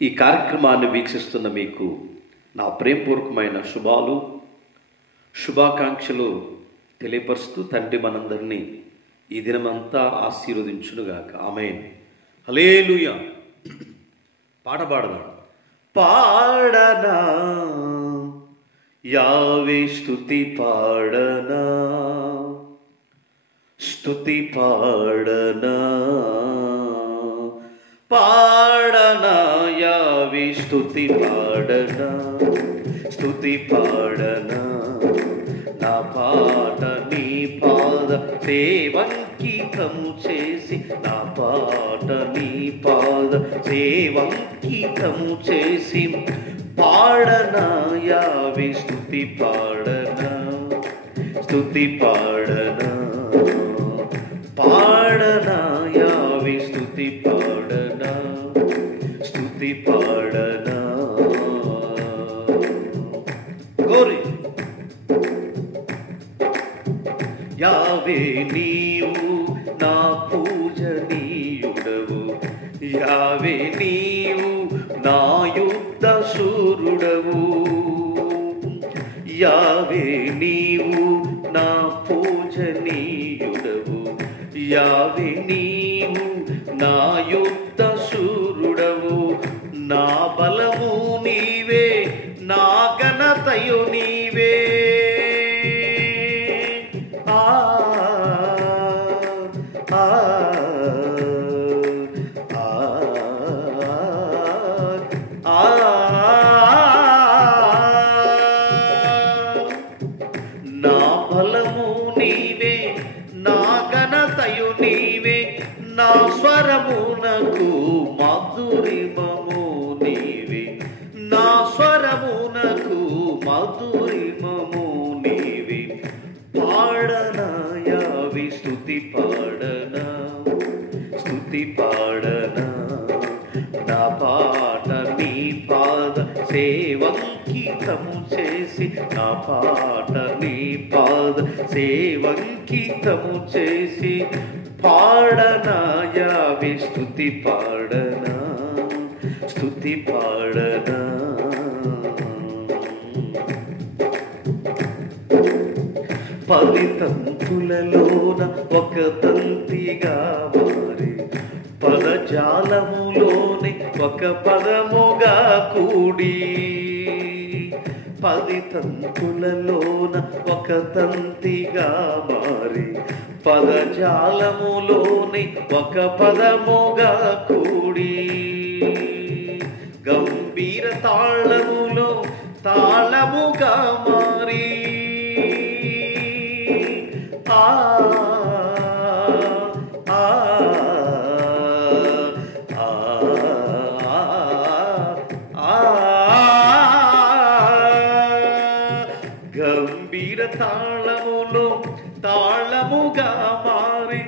ఈ కార్యక్రమాన్ని వీక్షిస్తున్న మీకు నా ప్రేమపూర్వకమైన శుభాకాంక్షలు తెలియపరుస్తూ తండ్రి మనందరినీ ఈ దినమంతా ఆశీర్వదించునుగాక. ఆమేన్. హల్లెలూయా. పాట పాడదాం. పాడనా యావే స్తుతి పాడనా, స్తుతి పాడనా, పాడనా యావే స్తుతి పాడనా, స్తుతి పాడనా. నా పాట నీ పాద సేవంకితము చేసి, నా పాట నీ పాద సేవంకితము చేసి, పాడనా యావే స్తుతి పాడనా, స్తుతి పాడనా, పాడనా యావే స్తుతి పాడనా, స్తుతి పాడనా. గోరి యావే నీవు నా పూజనీయుడవు, యావే నీవు నా యుద్ధ శూరుడవు, యావే నీవు నా పూజనీయుడవు, యావే నీవు నా యుద్ధ శూరుడవు. నా బలము నీవే, నా ఘనతయు నీవే. నా బలము నీవే, నా ఘనతయు నీవే, నా స్వరమునకు మధురిమము నీవే, నా స్వరమునకు మధురిమము నీవే. పాడనా యావే స్తుతి పాడనా, స్తుతి పాడనా. నా పాట నీ పాద సేవంకితము చేసి, నా పాట నీ పాద సేవంకితము చేసి, పాడనా యావే స్తుతి పాడనా, స్తుతి పాడనా. పది తంతులలోన ఒక తంతిగా మారి, పదజాలములోని ఒక పదముగా కూడి, పది తంతులలోన ఒక తంతిగా మారి, పదజాలములోని ఒక పదముగా కూడి, గంభీర తాళములో తాళముగా మారి, గంభీర తాళములో తాళముగా మారి,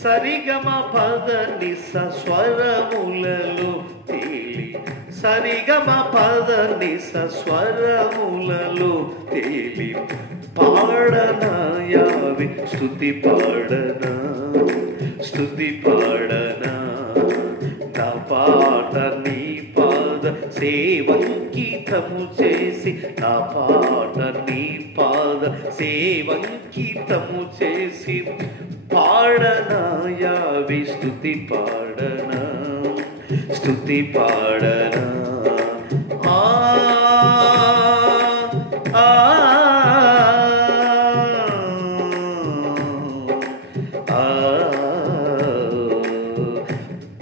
సరిగమ పద నిస స్వరములలో తేలి, సరిగమ పద నిస స్వరములలో తేలి, పాడనా యావే స్తుతి పాడనా, స్తుతి పాడనా. నా పాట నీ పాద సేవంకితము చేసి, నా పాట నీ పాద సేవంకితము చేసి, పాడనా యావే స్తుతి పాడనా, స్తుతి పాడనా.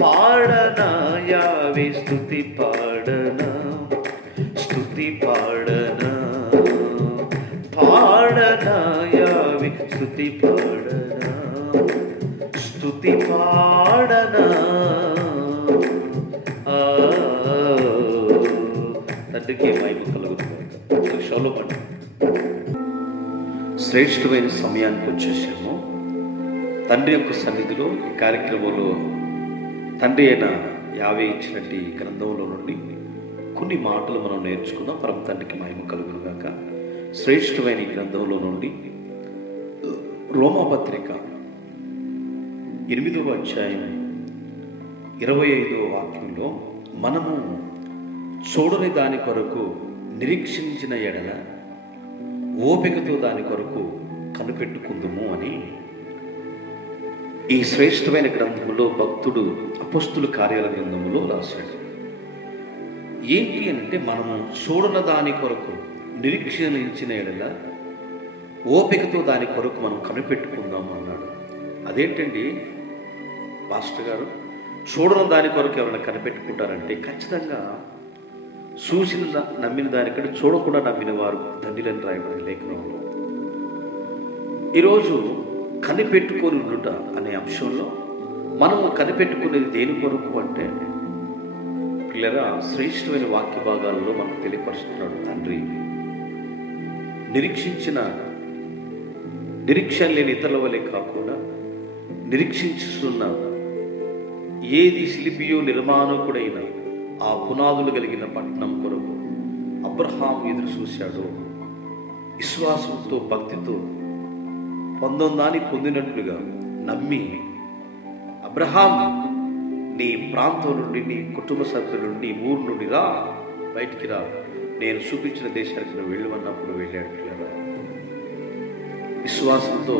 పాడనా యావే స్తుతి పాడనా, స్తుతి పాడనా, పాడనా యావే స్తుతి పాడనా, స్తుతి పాడనా. తండ్రికి మహిమ కలుగును. షలోపండి. శ్రేష్ఠమైన సమయానికి వచ్చేసాము. తండ్రి యొక్క సన్నిధిలో ఈ కార్యక్రమంలో తండ్రి అయిన యావే ఇచ్చినట్టు ఈ గ్రంథంలో నుండి కొన్ని మాటలు మనం నేర్చుకుందాం. పరమ తండ్రికి మహిమ కలుగును గాక. శ్రేష్ఠమైన ఈ గ్రంథంలో నుండి రోమాపత్రిక 8వ అధ్యాయం 25వ వాక్యంలో మనము చూడని దాని కొరకు నిరీక్షించిన ఎడల ఓపికతో దాని కొరకు కనిపెట్టుకుందుము అని ఈ శ్రేష్టమైన గ్రంథంలో భక్తుడు అపొస్తలుల కార్యాల గ్రంథంలో రాశాడు. ఏంటి అంటే, మనము చూడన దాని కొరకు నిరీక్షించిన ఎడల ఓపికతో దాని కొరకు మనం కనిపెట్టుకుందాము అన్నాడు. అదేంటండి పాస్టర్ గారు, చూడని దాని కొరకు ఎవరైనా కనిపెట్టుకుంటారంటే ఖచ్చితంగా చూసిన నమ్మిన దానికంటే చూడకుండా నమ్మిన వారు ధన్యులని రాయబడిన లేఖనంలో. ఈరోజు కనిపెట్టుకొని ఉండుట అనే అంశంలో మనము కనిపెట్టుకునేది దేని కొరకు అంటే, పిల్లరా, శ్రేష్టమైన వాక్య భాగాల్లో మనకు తెలియపరుస్తున్నాడు తండ్రి. నిరీక్షణ లేని ఇతరుల వలె కాకుండా నిరీక్షించుతున్న ఏది శిల్పియో నిర్మాణకుడైన ఆ పునాదులు కలిగిన పట్టణం కొరకు అబ్రహాం ఎదురు చూశాడో, విశ్వాసంతో భక్తితో పొందాన్ని పొందినట్లుగా నమ్మి, అబ్రహాం నీ ప్రాంతం నుండి, నీ కుటుంబ సభ్యుల నుండి, ఊరు నుండి రా, బయటికి రా, నేను చూపించిన దేశానికి నువ్వు వెళ్ళమన్నప్పుడు వెళ్ళాడు. విశ్వాసంతో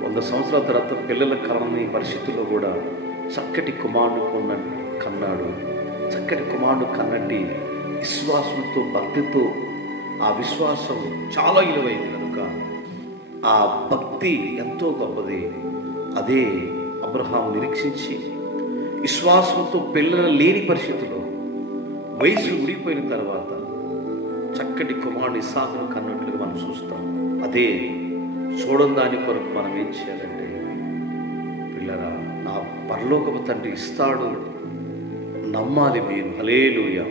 100 సంవత్సరాల తర్వాత పిల్లల కలని పరిస్థితుల్లో కూడా చక్కటి కుమారుడు కన్నాడు. చక్కటి కుమారుడు కన్నట్టి విశ్వాసంతో భక్తితో, ఆ విశ్వాసం చాలా విలువైంది కనుక ఆ భక్తి ఎంతో గొప్పది. అదే అబ్రహాం నిరీక్షించి విశ్వాసంతో పిల్లలు లేని పరిస్థితుల్లో వయసు ఉడిపోయిన తర్వాత చక్కటి కుమారుడు ఇస్సాకును కన్నట్లుగా మనం చూస్తాం. అదే చూడని దాని కొరకు మనం ఏం చేయాలంటే, పిల్లరా, నా పరలోకపు తండ్రి ఇస్తాడు, నమ్మాలి మీరు. హల్లెలూయా.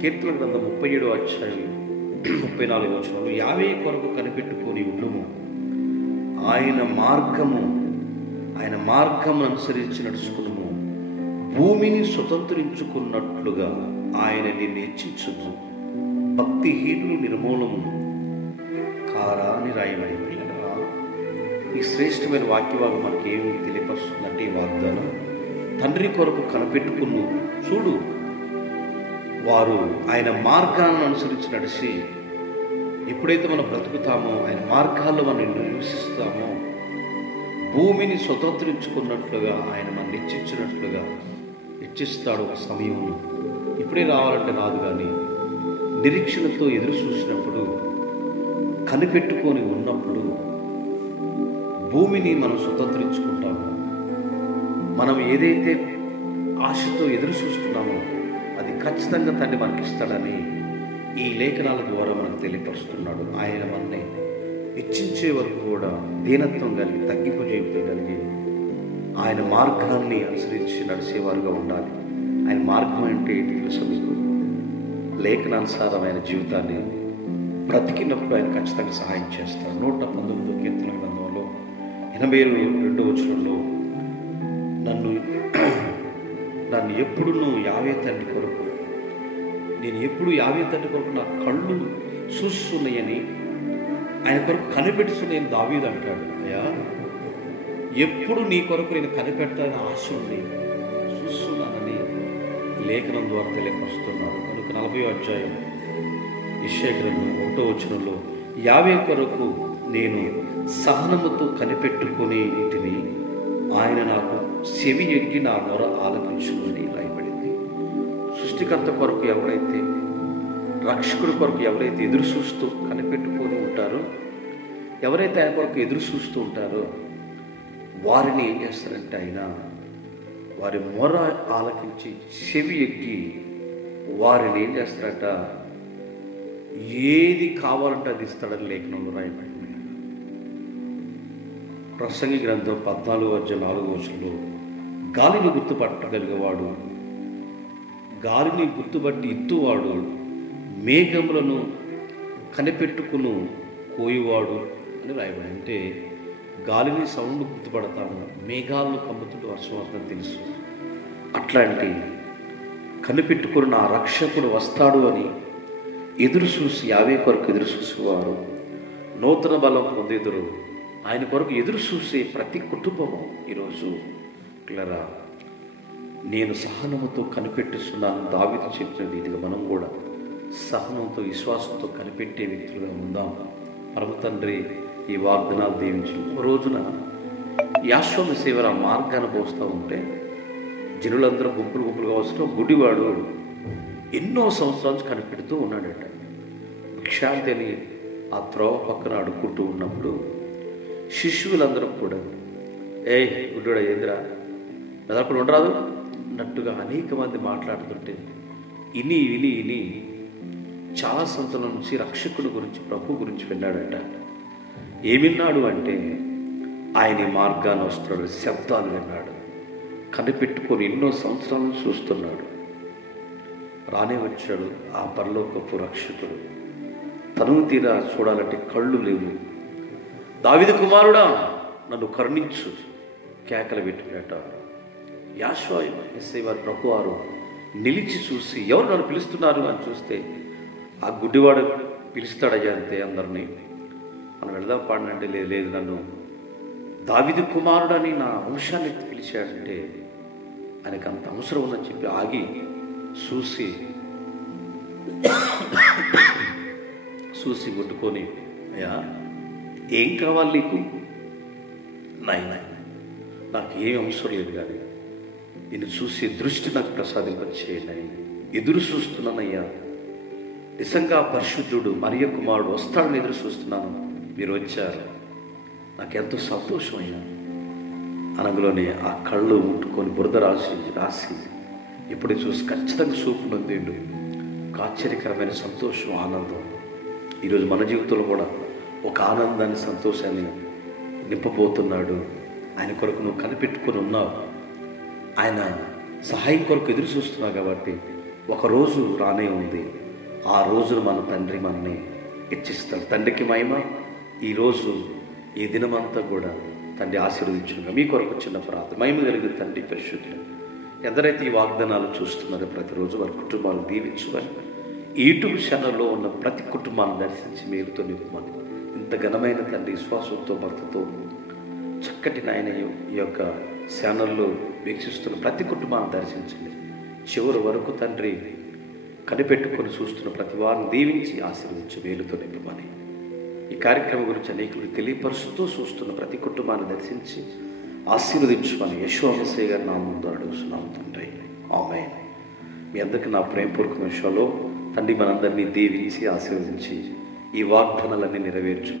కీర్తన గ్రంథం 37వ అధ్యాయం 34వ వచనంలో, యావే కొరకు కనిపెట్టుకొని ఉండుము, ఆయన మార్గము అనుసరించి నడుచుకును, భూమిని స్వతంత్రించుకున్నట్లుగా ఆయన నిన్ను హెచ్చించును, భక్తిహీనులు నిర్మూలము కారా అని రాయబడి. ఈ శ్రేష్టమైన వాక్యభాగం మనకి ఏమి తెలియపరుస్తుందంటే, ఈ వాగ్దానం తండ్రి కొరకు కనిపెట్టుకును చూడు, వారు ఆయన మార్గాలను అనుసరించి నడిచి ఎప్పుడైతే మనం బ్రతుకుతామో, ఆయన మార్గాల్లో మనం నివసిస్తామో, భూమిని స్వతంత్రించుకున్నట్లుగా ఆయన మనం హెచ్చిస్తాడు. ఒక సమయంలో ఇప్పుడే రావాలంటే రాదు, కానీ నిరీక్షణతో ఎదురు చూసినప్పుడు, కనిపెట్టుకొని ఉన్నప్పుడు భూమిని మనం స్వతంత్రించుకుంటాము. మనం ఏదైతే ఆశతో ఎదురు చూస్తున్నామో అది ఖచ్చితంగా తండ్రి మనకి ఇస్తాడని ఈ లేఖనాల ద్వారా మనకు తెలియపరుస్తున్నాడు. ఆయన మనల్ని హెచ్చించే వరకు కూడా దీనత్వం కలిగి, తగ్గింపు చేయగలిగి ఆయన మార్గాన్ని అనుసరించి నడిచేవారుగా ఉండాలి. ఆయన మార్గం అంటే ఏంటి తెలుసు మీకు? లేఖనానుసారమైన జీవితాన్ని బ్రతికినప్పుడు ఆయన ఖచ్చితంగా సహాయం చేస్తాడు. 119వ కీర్తన గ్రంథంలో 82వ వచనంలో, నన్ను ఎప్పుడు యావే తండ్రి కొరకు, నేను ఎప్పుడు యావే తండ్రి కొరకు నా కళ్ళు చూస్తున్నాయని, ఆయన కొరకు కనిపెట్టుతున్నాయని దావీదు అంటాడు. అయ్యా, ఎప్పుడు నీ కొరకు నేను కనిపెట్టాలని ఆశ ఉంది, చూస్తున్నానని లేఖనం ద్వారా తెలియపరుస్తున్నాడు. కనుక 40వ అధ్యాయం యెషయా గ్రంథం 1వ వచనంలో, యావే కొరకు నేను సహనముతో కనిపెట్టుకుని ఇంటిని, ఆయన నాకు చెవి ఎగ్గి నా మొర ఆలకించుకుని రాయబడింది. సృష్టికర్త కొరకు ఎవరైతే, రక్షకుడి కొరకు ఎవరైతే ఎదురు చూస్తూ కనిపెట్టుకొని ఉంటారో, ఎవరైతే ఆయన కొరకు ఎదురు చూస్తూ ఉంటారో, వారిని ఏం చేస్తారంటే ఆయన వారి మొర ఆలకించి చెవి ఎక్కి వారిని ఏం చేస్తారట, ఏది కావాలంటే అది ఇస్తాడని లేఖనంలో రాయబడింది. ప్రసంగి గ్రంథం 14వ అధ్యాయం 4వ వచనంలో, గాలిని గుర్తుపట్టగలిగేవాడు, గాలిని గుర్తుపట్టి ఇత్తువాడు, మేఘములను కనిపెట్టుకును కోయువాడు అని రాయబడి. అంటే గాలిని సౌండ్ గుర్తుపడతాము, మేఘాలను కమ్ముతుంటే వర్షం వస్తుందని తెలుసు. అట్లాంటి కనిపెట్టుకుని నా రక్షకుడు వస్తాడు అని ఎదురు చూసి, యావే కొరకు ఎదురు చూసేవారు నూతన బలం పొందేదురు. ఆయన కొరకు ఎదురు చూసే ప్రతి కుటుంబము ఈరోజు పిల్లరా నేను సహనముతో కనిపెట్టుస్తున్నాను దావీదు చెప్పిన రీతిగా మనం కూడా సహనంతో విశ్వాసంతో కనిపెట్టే వ్యక్తులుగా ఉందాం. పరమ తండ్రి ఈ వాగ్దానాలు దీవించు. ఓ రోజున యాశ్వమేశ్వర మార్గాన్ని పోస్తూ ఉంటే జనులందరూ గుంపులు గుంపులుగా వస్తూ గుడివాడు ఎన్నో సంవత్సరాలు కనిపెడుతూ ఉన్నాడట. భిక్షాంతి అని ఆ త్రోవ పక్కన అడుక్కుంటూ ఉన్నప్పుడు శిష్యులందరూ కూడా గుడ్డుడా ఏందిరా అక్కడ ఉండరాదు అన్నట్టుగా అనేక మంది మాట్లాడుతుంటే ఇని విని విని చాలా సంవత్సరాల నుంచి రక్షకుడి గురించి ప్రభు గురించి విన్నాడట. ఏమిన్నాడు అంటే ఆయన మార్గాన్ని వస్తున్నాడు, శబ్దాలు విన్నాడు, కనిపెట్టుకొని ఎన్నో సంవత్సరాలను చూస్తున్నాడు. రానే వచ్చాడు ఆ పరలోకపు రక్షకుడు. తనువు తీరా చూడాలంటే కళ్ళు లేవు. దావీదు కుమారుడా నన్ను కరుణించు కేకలు పెట్టినట. యాశ్వమేశ్వర ప్రభువారు నిలిచి చూసి ఎవరు నన్ను పిలుస్తున్నారు అని చూస్తే ఆ గుడ్డివాడు పిలుస్తాడయ్యా అంతే అందరినీ. మనం వెళదాం పాడినంటే లేదు నన్ను దావీదు కుమారుడని నా వంశాన్ని పిలిచాడంటే ఆయనకు అంత అవసరం ఉందని చెప్పి ఆగి చూసి ముట్టుకొని అయ్యా ఏం కావాలి నీకు? నాయన నాకు ఏం అవసరం లేదు కానీ నిన్ను చూసే దృష్టి నాకు ప్రసాదింపచేయండి అని ఎదురు చూస్తున్నానయ్యా. నిజంగా పరిశుద్ధుడు మరియ కుమారుడు వస్తాడని ఎదురు చూస్తున్నాను, మీరు వచ్చారు, నాకెంతో సంతోషం అయ్యా. అనగలోనే ఆ కళ్ళు ముట్టుకొని బురద రాసి ఇప్పుడు చూసి ఖచ్చితంగా చూపు నొందేండు. ఒక ఆశ్చర్యకరమైన సంతోషం, ఆనందం ఈరోజు మన జీవితంలో కూడా ఒక ఆనందాన్ని సంతోషాన్ని నింపబోతున్నాడు. ఆయన కొరకు నువ్వు కనిపెట్టుకొని ఉన్నావు, ఆయన సహాయం కొరకు ఎదురు చూస్తున్నావు కాబట్టి ఒకరోజు రానే ఉంది. ఆ రోజును మన తండ్రి మనల్ని హెచ్చిస్తాడు. తండ్రికి మహిమ. ఈరోజు ఈ దినమంతా కూడా తండ్రి ఆశీర్వదించుగా మీ కొరకు చిన్న ప్రార్థన. మహిమ కలిగిన తండ్రి పరిశుద్ధులు ఎందరైతే ఈ వాగ్దానాలు చూస్తున్నారో ప్రతిరోజు వారి కుటుంబాలను దీవించుకొని యూట్యూబ్ ఛానల్లో ఉన్న ప్రతి కుటుంబాన్ని దర్శించి మేలుతో నింపమని ఇంత ఘనమైన తండ్రి విశ్వాసంతో భక్తితో చక్కటి నాయన ఈ యొక్క ఛానల్లో వీక్షిస్తున్న ప్రతి కుటుంబాన్ని దర్శించండి. చివరి వరకు తండ్రి కనిపెట్టుకొని చూస్తున్న ప్రతి వారిని దీవించి ఆశీర్వదించి మేలుతో నింపమని ఈ కార్యక్రమం గురించి అనేకులకు తెలియపరుస్తూ చూస్తున్న ప్రతి కుటుంబాన్ని దర్శించి ఆశీర్వదించమని యెహోవా గారి నామమున ద్వారా అడుగుతున్నాము తండ్రి. ఆమేన్. మీ అందరికీ నా ప్రేమపూర్వక విషయంలో తండ్రి మనందరినీ దీవించి ఆశీర్వదించి ఈ వాగ్దానాలన్నీ నెరవేర్చు.